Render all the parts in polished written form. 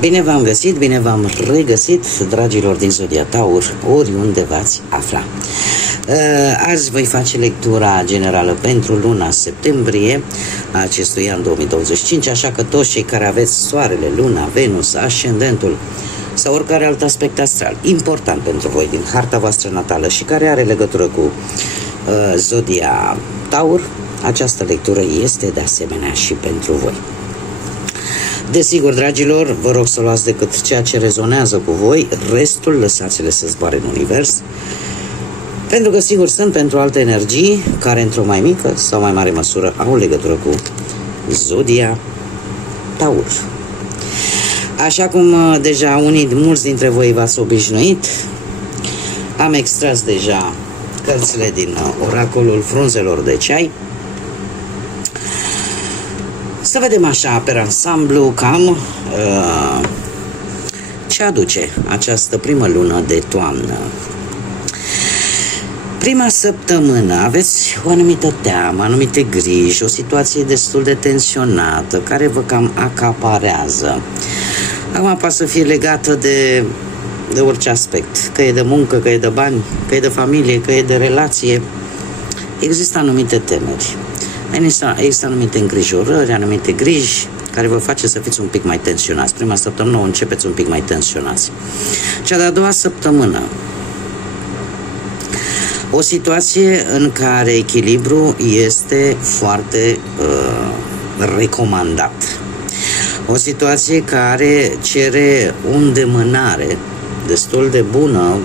Bine v-am găsit, bine v-am regăsit, dragilor din Zodia Taur, oriunde v-ați afla. Azi voi face lectura generală pentru luna septembrie a acestui an 2025, așa că toți cei care aveți Soarele, Luna, Venus, Ascendentul sau oricare alt aspect astral important pentru voi din harta voastră natală și care are legătură cu Zodia Taur, această lectură este de asemenea și pentru voi. Desigur, dragilor, vă rog să luați decât ceea ce rezonează cu voi, restul lăsați-le să zboare în univers, pentru că, sigur, sunt pentru alte energii care, într-o mai mică sau mai mare măsură, au legătură cu Zodia Taur. Așa cum deja mulți dintre voi v-ați obișnuit, am extras deja cărțile din Oracolul Frunzelor de Ceai. Să vedem așa, pe ansamblu, cam ce aduce această primă lună de toamnă. Prima săptămână aveți o anumită teamă, anumite griji, o situație destul de tensionată, care vă cam acaparează. Acum poate să fie legată de orice aspect, că e de muncă, că e de bani, că e de familie, că e de relație. Există anumite temeri. Există anumite îngrijorări, anumite griji care vă face să fiți un pic mai tensionați. Prima săptămână începeți un pic mai tensionați. Cea de-a doua săptămână, o situație în care echilibru este foarte recomandat. O situație care cere o îndemânare destul de bună,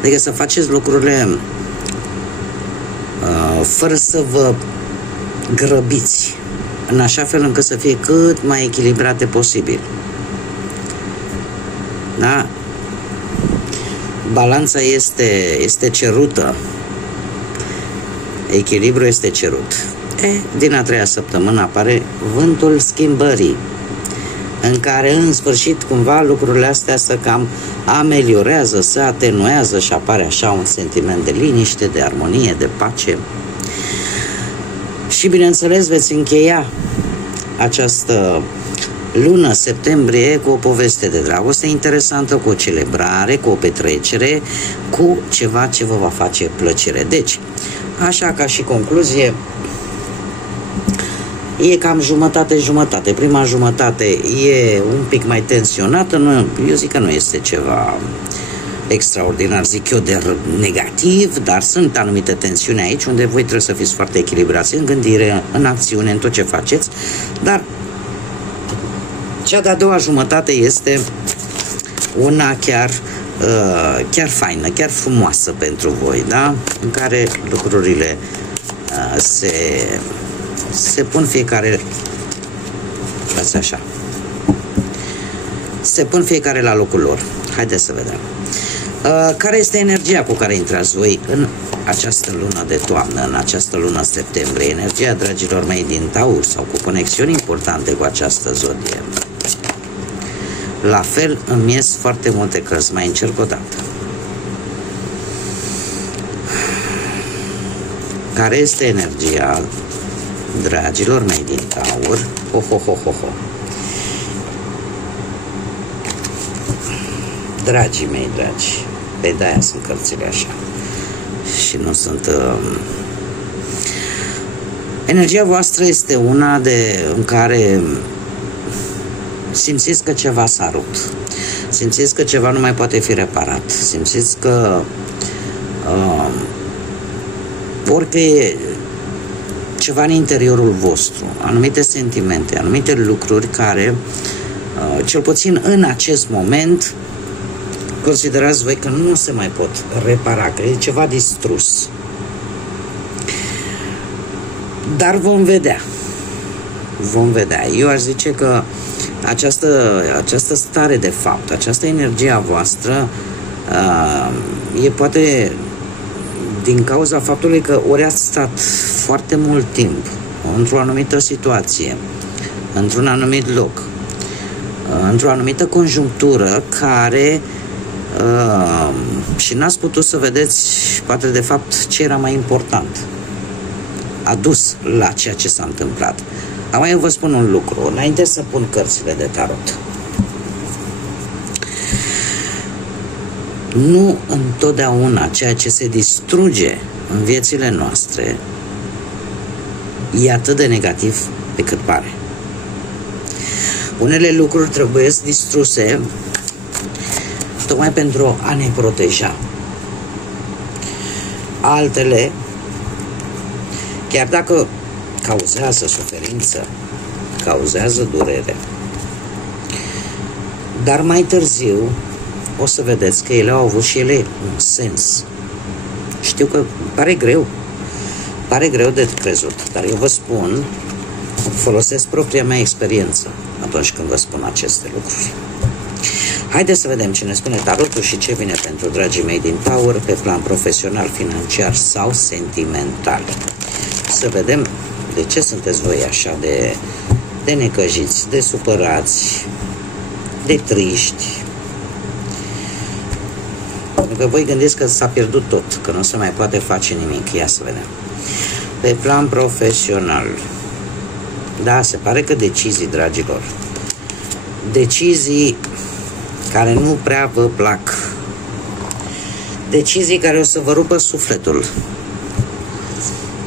adică să faceți lucrurile fără să vă grăbiți, în așa fel încât să fie cât mai echilibrate posibil. Da? Balanța este cerută. Echilibru este cerut. Din a treia săptămână apare vântul schimbării, în care în sfârșit cumva lucrurile astea se cam ameliorează, se atenuează și apare așa un sentiment de liniște, de armonie, de pace. Și bineînțeles veți încheia această lună septembrie cu o poveste de dragoste interesantă, cu o celebrare, cu o petrecere, cu ceva ce vă va face plăcere. Deci, așa ca și concluzie, e cam jumătate-jumătate. Prima jumătate e un pic mai tensionată, eu zic că nu este ceva extraordinar, zic eu, de negativ, dar sunt anumite tensiuni aici unde voi trebuie să fiți foarte echilibrați în gândire, în acțiune, în tot ce faceți, dar cea de-a doua jumătate este una chiar faină, chiar frumoasă pentru voi, da? În care lucrurile se pun fiecare, așa, se pun fiecare la locul lor. Haideți să vedem. Care este energia cu care intrați voi în această lună de toamnă, în această lună septembrie? Energia, dragilor mei, din Taur sau cu conexiuni importante cu această zodie. La fel îmi ies foarte multe cărți, mai încerc o dată. Care este energia, dragilor mei, din Taur? Dragii mei, dragi, pe de-aia sunt cărțile așa și nu sunt... Energia voastră este una în care simțiți că ceva s-a rupt, simțiți că ceva nu mai poate fi reparat, simțiți că orică e ceva în interiorul vostru, anumite sentimente, anumite lucruri care, cel puțin în acest moment, considerați voi că nu se mai pot repara, că e ceva distrus. Dar vom vedea. Vom vedea. Eu aș zice că această stare de fapt, această energie a voastră e poate din cauza faptului că ori ați stat foarte mult timp într-o anumită situație, într-un anumit loc, într-o anumită conjunctură care și n-ați putut să vedeți poate de fapt ce era mai important, a dus la ceea ce s-a întâmplat. Acum eu vă spun un lucru, înainte să pun cărțile de tarot. Nu întotdeauna ceea ce se distruge în viețile noastre e atât de negativ pe cât pare. Unele lucruri trebuie distruse tocmai pentru a ne proteja. Altele, chiar dacă cauzează suferință, cauzează durere, dar mai târziu o să vedeți că ele au avut și ele un sens. Știu că pare greu de crezut, dar eu vă spun, folosesc propria mea experiență atunci când vă spun aceste lucruri. Haideți să vedem ce ne spune tarotul și ce vine pentru dragii mei din Taur pe plan profesional, financiar sau sentimental. Să vedem de ce sunteți voi așa de necăjiți, de supărați, de triști. Pentru că voi gândiți că s-a pierdut tot, că nu se mai poate face nimic. Ia să vedem. Pe plan profesional, da, se pare că decizii, dragilor, decizii care nu prea vă plac, decizii care o să vă rupă sufletul,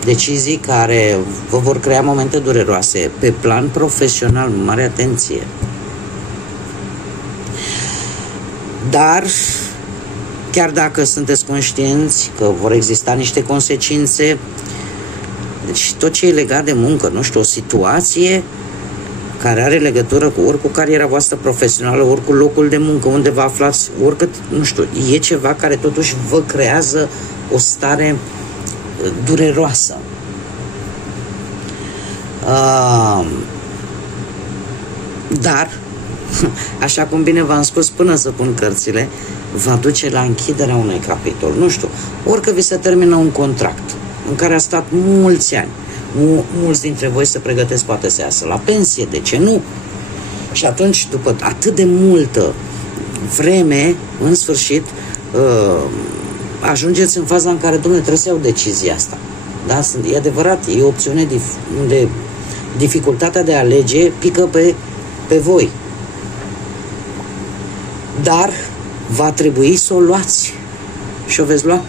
decizii care vă vor crea momente dureroase pe plan profesional, mare atenție. Dar chiar dacă sunteți conștienți că vor exista niște consecințe, deci tot ce e legat de muncă, nu știu, o situație care are legătură ori cu cariera voastră profesională, ori cu locul de muncă unde vă aflați, oricât, nu știu, e ceva care totuși vă creează o stare dureroasă. Dar, așa cum bine v-am spus, până să pun cărțile, va duce la închiderea unui capitol. Nu știu, orică vi se termină un contract în care a stat mulți ani. Mulți dintre voi se pregătesc poate să iasă la pensie, de ce nu? Și atunci, după atât de multă vreme, în sfârșit, ajungeți în faza în care, domnule, trebuie să iau decizia asta. Da? E adevărat, e o opțiune unde dificultatea de a alege pică pe voi. Dar va trebui să o luați și o veți lua.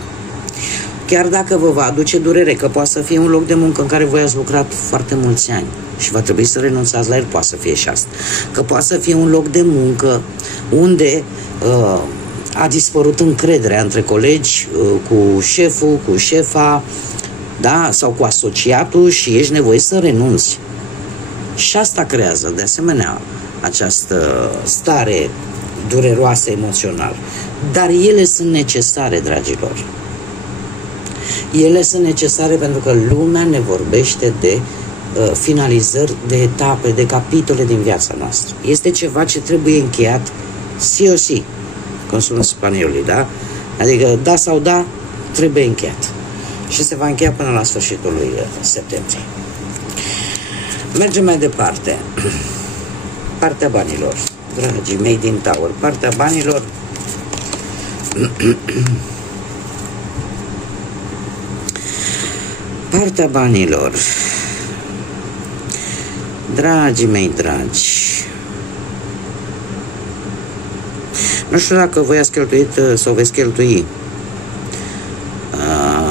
Chiar dacă vă va aduce durere, că poate să fie un loc de muncă în care voi ați lucrat foarte mulți ani și va trebui să renunțați la el, poate să fie și asta. Că poate să fie un loc de muncă unde a dispărut încrederea între colegi, cu șeful, cu șefa, da? Sau cu asociatul și ești nevoit să renunți. Și asta creează, de asemenea, această stare dureroasă emoțional. Dar ele sunt necesare, dragilor. Ele sunt necesare pentru că lumea ne vorbește de finalizări, de etape, de capitole din viața noastră. Este ceva ce trebuie încheiat sí o sí, cum spun spaniolii, da? Adică da sau da, trebuie încheiat. Și se va încheia până la sfârșitul lui septembrie. Mergem mai departe. Partea banilor, dragii mei din Taur, partea banilor. Partea banilor, dragii mei dragi, nu știu dacă voi ați cheltuit sau veți cheltui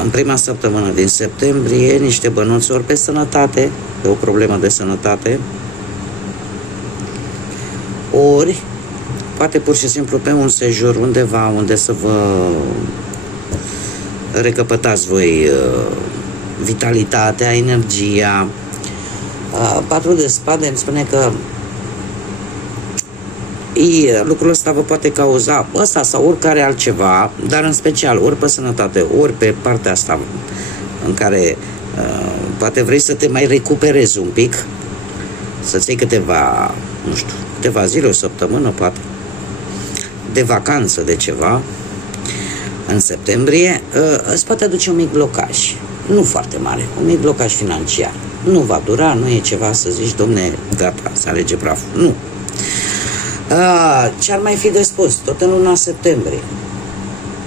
în prima săptămână din septembrie niște bănuți ori pe sănătate, pe o problemă de sănătate, ori poate pur și simplu pe un sejur undeva unde să vă recăpătați voi vitalitatea, energia. Patrul de spade îmi spune că lucrul ăsta vă poate cauza ăsta sau oricare altceva, dar în special ori pe sănătate, ori pe partea asta în care poate vrei să te mai recuperezi un pic, să-ți iei câteva, nu știu, câteva zile, o săptămână, poate, de vacanță, de ceva, în septembrie, îți poate aduce un mic blocaj. Nu foarte mare, un mic blocaj financiar. Nu va dura, nu e ceva să zici, domne, gata, să alege praful. Nu. Ce-ar mai fi de spus? Tot în luna septembrie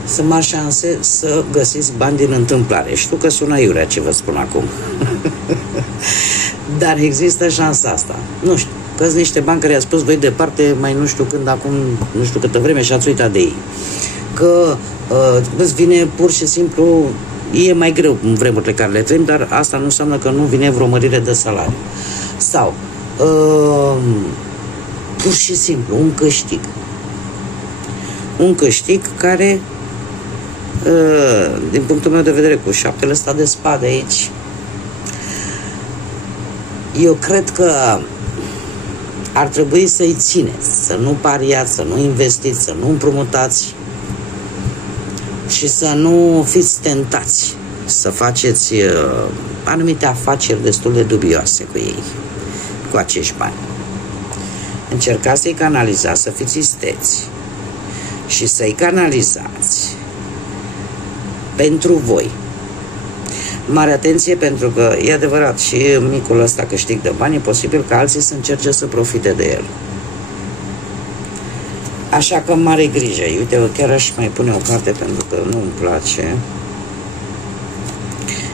sunt mari șanse să găsiți bani din întâmplare. Știu că sună iurea ce vă spun acum. Dar există șansa asta. Nu știu, că-s niște bani care i-ați pus voi departe mai nu știu când, acum nu știu câtă vreme și ați uitat de ei. că îți vine pur și simplu, e mai greu în vremurile care le trăim, dar asta nu înseamnă că nu vine vreo mărire de salariu. Sau pur și simplu un câștig. Un câștig care, din punctul meu de vedere, cu șaptele ăsta de spade aici, eu cred că ar trebui să-i țineți, să nu pariați, să nu investiți, să nu împrumutați și să nu fiți tentați să faceți anumite afaceri destul de dubioase cu ei, cu acești bani. Încercați să-i canalizați, să fiți isteți și să-i canalizați pentru voi. Mare atenție, pentru că e adevărat, și micul ăsta câștig de bani, e posibil ca alții să încerce să profite de el. Așa că mare grijă. Uite, eu chiar aș mai pune o carte pentru că nu-mi place.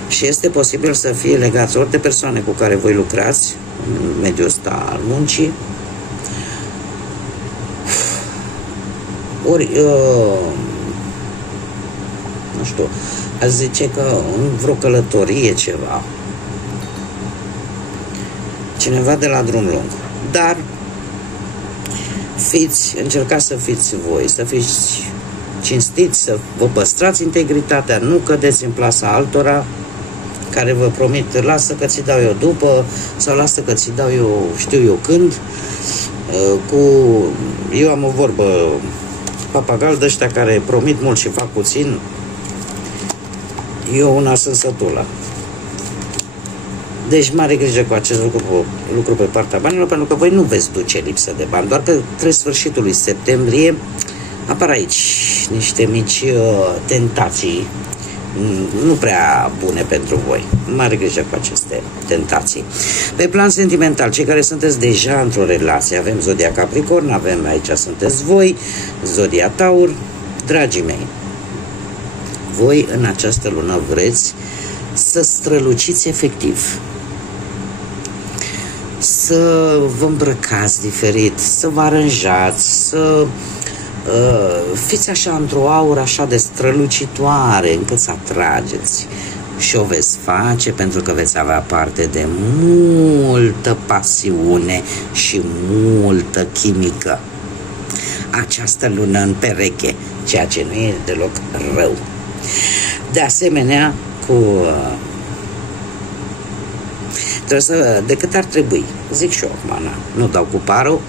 Și este posibil să fie legați ori de persoane cu care voi lucrați în mediul ăsta al muncii, ori nu știu, aș zice că în vreo călătorie ceva, cineva de la drum lung. Dar încercați să fiți voi, să fiți cinstiți, să vă păstrați integritatea, nu cădeți în plasa altora care vă promit, lasă că ți dau eu după, sau lasă că ți dau eu știu eu când. Eu am o vorbă, papagal de ăștia care promit mult și fac puțin, eu una sunt sătulă. Deci mare grijă cu acest lucru pe partea banilor, pentru că voi nu veți duce lipsă de bani, doar că spre sfârșitul lui septembrie apar aici niște mici tentații nu prea bune pentru voi. Mare grijă cu aceste tentații. Pe plan sentimental, cei care sunteți deja într-o relație, avem zodia Capricorn, avem aici sunteți voi, zodia Taur. Dragii mei, voi în această lună vreți să străluciți efectiv, să vă îmbrăcați diferit, să vă aranjați, să fiți așa într-o aură așa de strălucitoare încât să atrageți. Și o veți face pentru că veți avea parte de multă pasiune și multă chimică această lună în pereche, ceea ce nu e deloc rău. De asemenea, decât ar trebui, zic și eu acum, nu dau cu parul,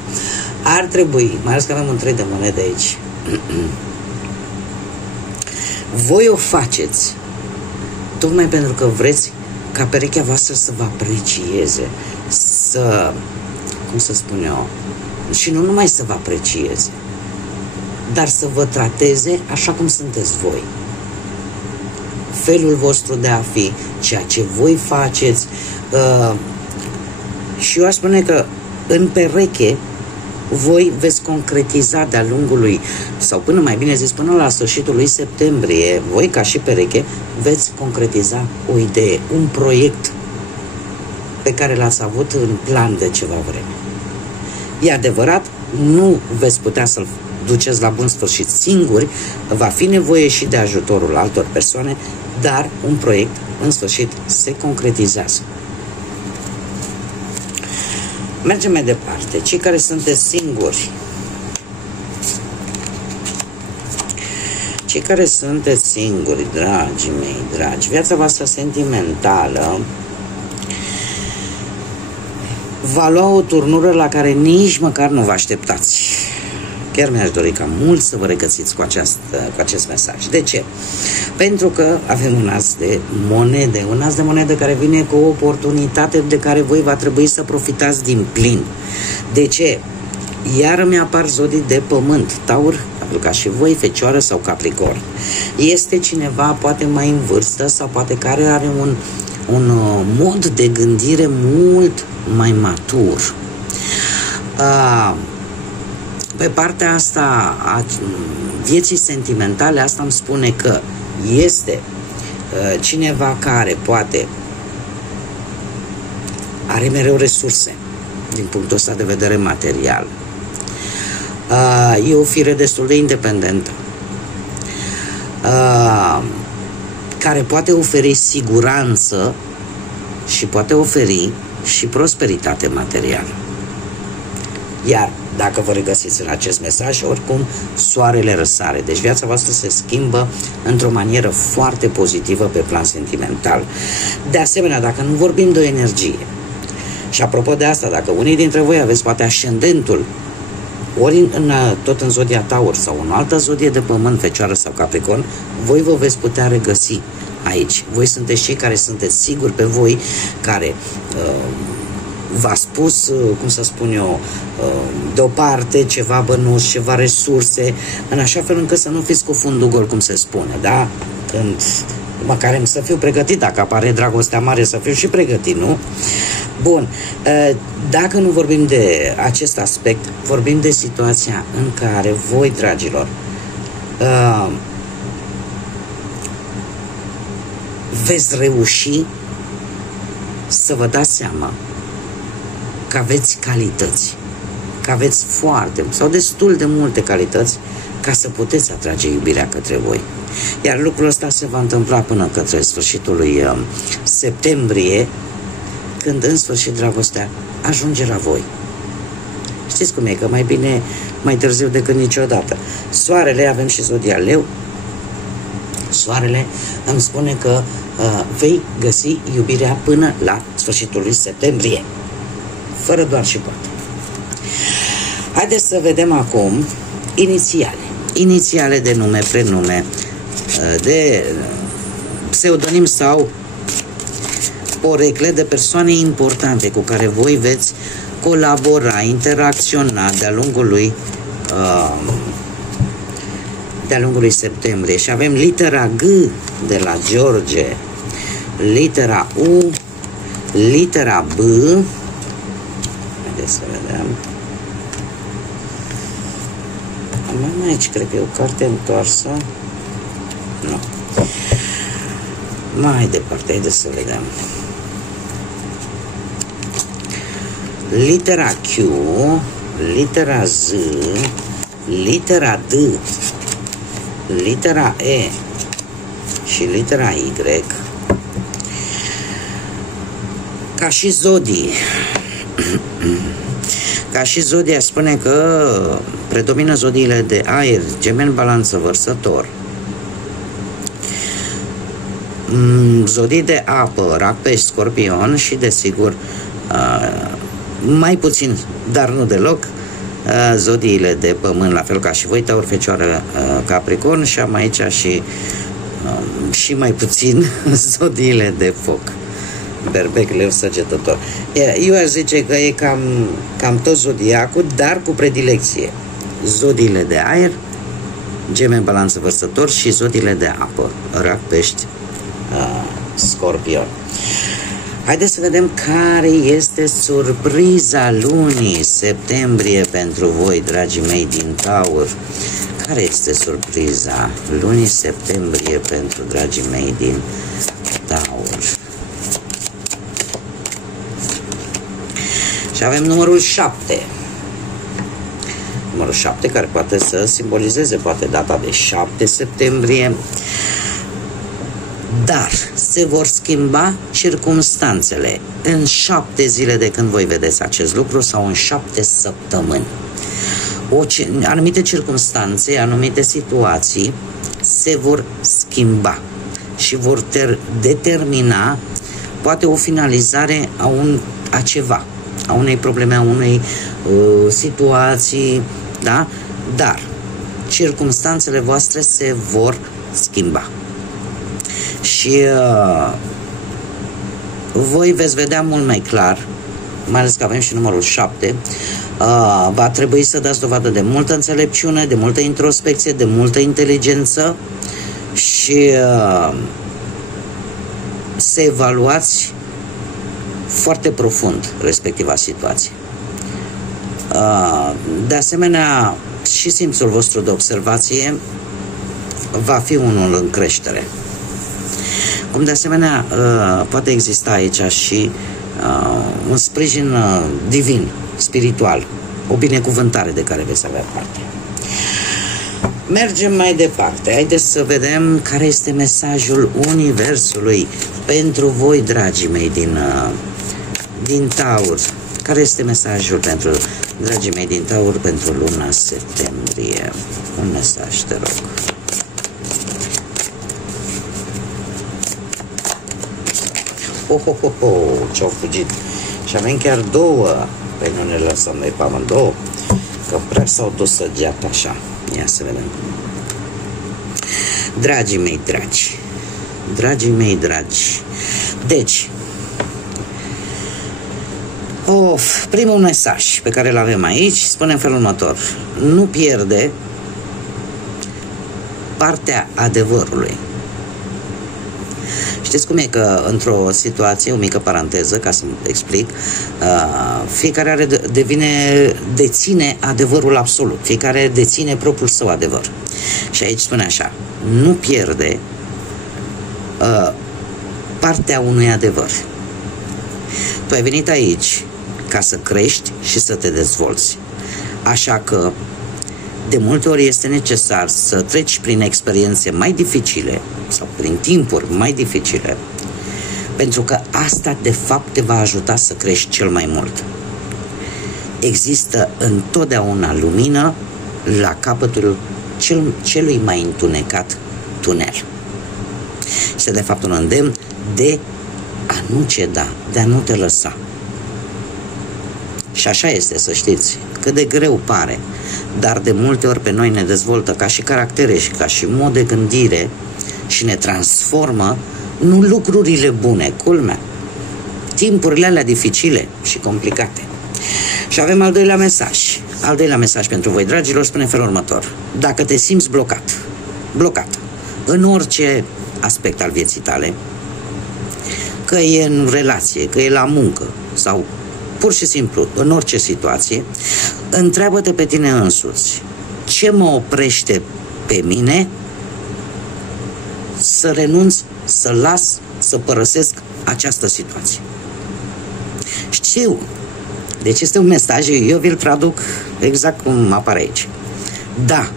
ar trebui, mai ales că avem un 3 de monede aici, voi o faceți tocmai pentru că vreți ca perechea voastră să vă aprecieze, să, cum să spun eu, și nu numai să vă aprecieze, dar să vă trateze așa cum sunteți voi. Felul vostru de a fi, ceea ce voi faceți. Și eu aș spune că în pereche voi veți concretiza de-a lungul sau până mai bine zis, până la sfârșitul lui septembrie, voi ca și pereche veți concretiza o idee, un proiect pe care l-ați avut în plan de ceva vreme. E adevărat, nu veți putea să-l duceți la bun sfârșit singuri, va fi nevoie și de ajutorul altor persoane, dar un proiect, în sfârșit, se concretizează. Mergem mai departe. Cei care sunteți singuri, cei care sunteți singuri, dragii mei, dragi, viața voastră sentimentală va lua o turnură la care nici măcar nu vă așteptați. Chiar mi-aș dori ca mult să vă regăsiți cu acest mesaj. De ce? Pentru că avem un as de monede, un as de monede care vine cu o oportunitate de care voi va trebui să profitați din plin. De ce? Iar mi-apar zodii de pământ, Taur, ca și voi, Fecioară sau Capricorn. Este cineva poate mai în vârstă sau poate care are un mod de gândire mult mai matur. Pe partea asta a vieții sentimentale, asta îmi spune că este cineva care poate are mereu resurse din punctul ăsta de vedere material. E o fire destul de independentă. care poate oferi siguranță și poate oferi și prosperitate materială. Iar dacă vă regăsiți în acest mesaj, oricum soarele răsare. Deci viața voastră se schimbă într-o manieră foarte pozitivă pe plan sentimental. De asemenea, dacă nu vorbim de o energie, și apropo de asta, dacă unii dintre voi aveți poate ascendentul ori tot în zodia Taur sau în altă zodie de pământ, Fecioară sau Capricorn, voi vă veți putea regăsi aici. Voi sunteți cei care sunteți siguri pe voi, care v-a spus, cum să spun eu, deoparte ceva bănuți, ceva resurse, în așa fel încât să nu fiți cu fundul gol, cum se spune, da? Când măcar să fiu pregătit, dacă apare dragostea mare, să fiu și pregătit, nu? Bun, dacă nu vorbim de acest aspect, vorbim de situația în care voi, dragilor, veți reuși să vă dați seama că aveți calități, că aveți foarte sau destul de multe calități ca să puteți atrage iubirea către voi. Iar lucrul ăsta se va întâmpla până către sfârșitul lui septembrie, când în sfârșit dragostea ajunge la voi. Știți cum e, că mai bine mai târziu decât niciodată. Soarele, avem și zodia Leu, Soarele îmi spune că vei găsi iubirea până la sfârșitul lui septembrie. Fără doar și poate. Haideți să vedem acum inițiale. Inițiale de nume, prenume, de pseudonim sau porecle de persoane importante cu care voi veți colabora, interacționa de-a lungul lui septembrie. Și avem litera G de la George, litera U, litera B. Haideți să vedem. Am aici, cred că e o carte întoarsă. Nu. Mai departe, haideți să vedem. Litera Q, litera Z, litera D, litera E și litera Y. Ca și zodii. Ca și zodia spune că predomină zodiile de aer, Gemeni, Balanță, Vărsător. Zodii de apă, Rac, Pești, Scorpion și desigur mai puțin, dar nu deloc, zodiile de pământ, la fel ca și voi, Taur, Fecioară, Capricorn, și am aici și mai puțin zodiile de foc, Berbec, Leu, Săgetător. Eu aș zice că e cam tot zodiacul, dar cu predilecție zodiile de aer, Gemeni, Balanță, Vărsător și zodiile de apă, Rac, Pești, Scorpion. Haideți să vedem care este surpriza lunii septembrie pentru voi, dragii mei din Taur. Care este surpriza lunii septembrie pentru dragii mei din Taur? Și avem numărul 7. Numărul 7 care poate să simbolizeze poate data de 7 septembrie. Dar se vor schimba circumstanțele în 7 zile de când voi vedeți acest lucru sau în 7 săptămâni. Anumite circumstanțe, anumite situații se vor schimba și vor determina poate o finalizare a ceva, a unei probleme, a unei situații, da? Dar circumstanțele voastre se vor schimba. Și voi veți vedea mult mai clar, mai ales că avem și numărul 7, va trebui să dați dovadă de multă înțelepciune, de multă introspecție, de multă inteligență și să evaluați foarte profund respectiva situație. De asemenea, și simțul vostru de observație va fi unul în creștere. Cum de asemenea poate exista aici și un sprijin divin, spiritual, o binecuvântare de care veți avea parte. Mergem mai departe. Haideți să vedem care este mesajul Universului pentru voi, dragii mei, din Taur. Care este mesajul pentru dragii mei din Taur pentru luna septembrie? Un mesaj, te rog. Ce-au fugit. Și avem chiar două. Păi nu ne lăsăm noi pe amândouă, că prea s-au dus săgeata așa. Ia să vedem. Dragii mei dragi, dragii mei dragi, deci primul mesaj pe care îl avem aici spune în felul următor: nu pierde partea adevărului. Știți cum e că într-o situație, o mică paranteză ca să explic, fiecare deține adevărul absolut, fiecare deține propriul său adevăr. Și aici spune așa: nu pierde partea unui adevăr. Tu ai venit aici ca să crești și să te dezvolți. Așa că de multe ori este necesar să treci prin experiențe mai dificile sau prin timpuri mai dificile, pentru că asta de fapt te va ajuta să crești cel mai mult. Există întotdeauna lumină la capătul celui mai întunecat tunel. Este de fapt un îndemn de a nu ceda, de a nu te lăsa. Și așa este, să știți, cât de greu pare, dar de multe ori pe noi ne dezvoltă ca și caractere și ca și mod de gândire și ne transformă, nu lucrurile bune, culmea, timpurile alea dificile și complicate. Și avem al doilea mesaj. Al doilea mesaj pentru voi, dragilor, spune în felul următor: dacă te simți blocat în orice aspect al vieții tale, că e în relație, că e la muncă sau pur și simplu în orice situație, întreabă-te pe tine însuți: ce mă oprește pe mine să renunț, să las, să părăsesc această situație? Știu. Deci este un mesaj, eu vi-l traduc exact cum apare aici. Da,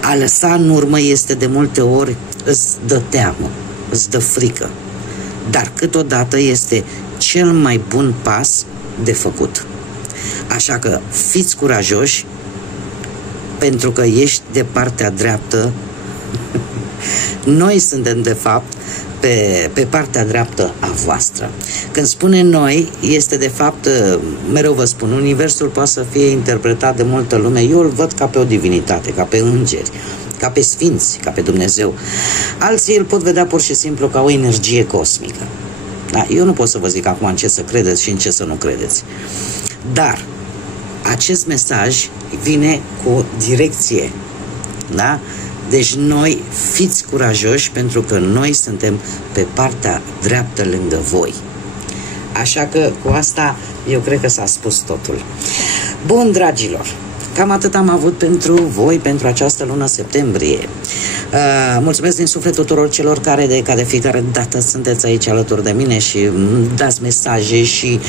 a lăsa în urmă este de multe ori, îți dă teamă, îți dă frică, dar câteodată este cel mai bun pas de făcut. Așa că fiți curajoși, pentru că ești de partea dreaptă. Noi suntem de fapt pe partea dreaptă a voastră. Când spune noi, este de fapt, mereu vă spun, universul poate să fie interpretat de multă lume. Eu îl văd ca pe o divinitate, ca pe îngeri, ca pe sfinți, ca pe Dumnezeu. Alții îl pot vedea pur și simplu ca o energie cosmică. Da? Eu nu pot să vă zic acum în ce să credeți și în ce să nu credeți. Dar acest mesaj vine cu o direcție. Da? Deci noi fiți curajoși, pentru că noi suntem pe partea dreaptă lângă voi. Așa că cu asta eu cred că s-a spus totul. Bun, dragilor, cam atât am avut pentru voi pentru această lună septembrie. Mulțumesc din suflet tuturor celor care de fiecare dată sunteți aici alături de mine și dați mesaje și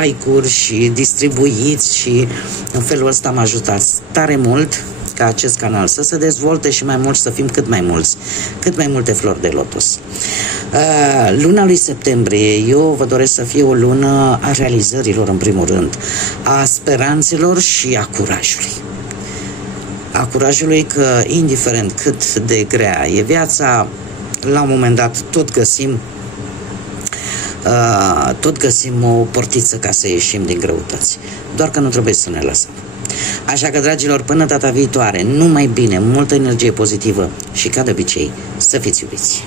like-uri și distribuiți, și în felul ăsta mă ajutați tare mult ca acest canal să se dezvolte și mai mult, să fim cât mai mulți, cât mai multe flori de lotus. Luna lui septembrie, eu vă doresc să fie o lună a realizărilor, în primul rând, a speranțelor și a curajului. A curajului, că indiferent cât de grea e viața, la un moment dat tot găsim o portiță ca să ieșim din greutăți. Doar că nu trebuie să ne lăsăm. Așa că, dragilor, până data viitoare, numai bine, multă energie pozitivă și, ca de obicei, să fiți iubiți!